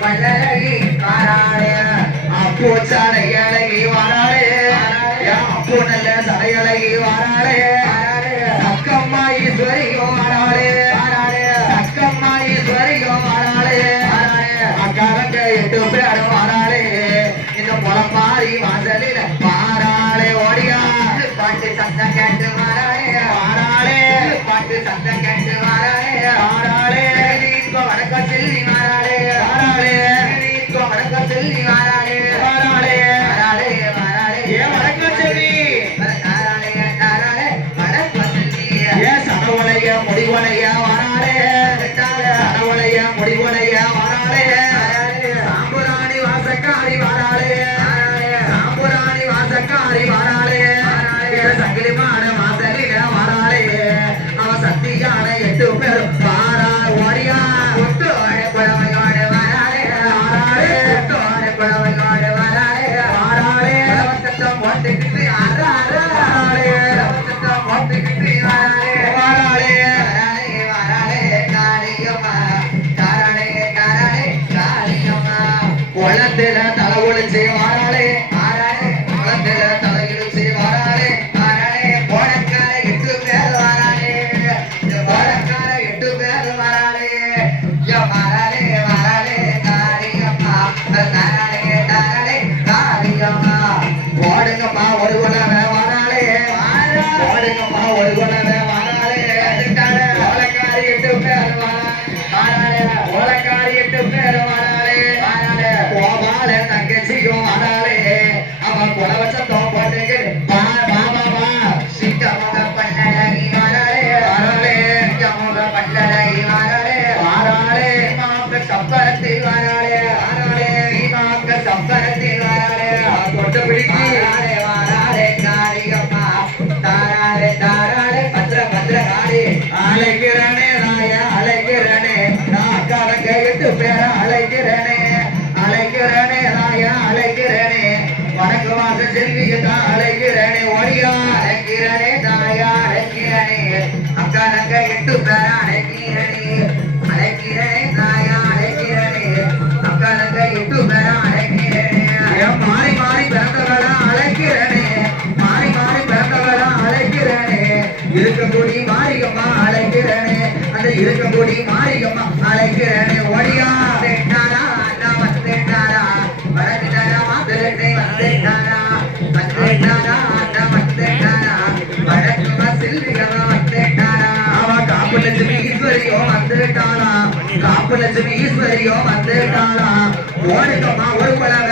பல்லவி காராளே அப்போ சடையழகி வாராளே. அப்போ நல்ல சடையழகி வாராளே. சக்கம்மா ஈஸ்வரியும் வாராளே. சக்கம்மா ஈஸ்வரியும் வாராளே. அக்காரங்க எட்டு பேரும் வாராளே. இந்த முளப்பாரி வாசலில் பாராளே ஓடியா. பாட்டு சத்தம் கேட்டு வாராளே. வாராளே. பாட்டு சத்தம் கேட்டு குளத்துல தலை ஒளிச்சு வாராளே வாராளே குளத்துல தலை இழுச்சு வாராளே வாராளே கோடக்கார எட்டு பேர் வாராளே கோடக்கார எட்டு பேர் வாராளே யோ வாராளே வாராளே காளியம்மா அழைக்கிறனே ராய அழைக்கிறனே நான் அக்காரங்க எட்டு பேர அக்காரங்க எட்டு பேர அழைக்கிறனே அழைக்கிறனே தாயா அழைக்கிறனே அக்காரங்க எட்டு பேர அழைக்கிறனே மாறி மாறி பிறந்தவளா அழைக்கிறனே மாறி மாறி பிறந்தவளா அழைக்கிறனே. இருக்கக்கூடிய மாரியம்மா அழைக்கிறனே அந்த இருக்கக்கூடிய மாரியம்மா அழைக்கிறனே. ஒடியா தேட்டாரா அண்ணா வந்தேட்டாரா வடக்கிட்டாரா மாத்திரட்டை வந்தேட்டாரா வந்தேட்டாரா அண்ணா காப்பு லட்சுமி ஈஸ்வரியோ வந்துட்டாளா? ஓடிட்டோமா? ஒரு பழம்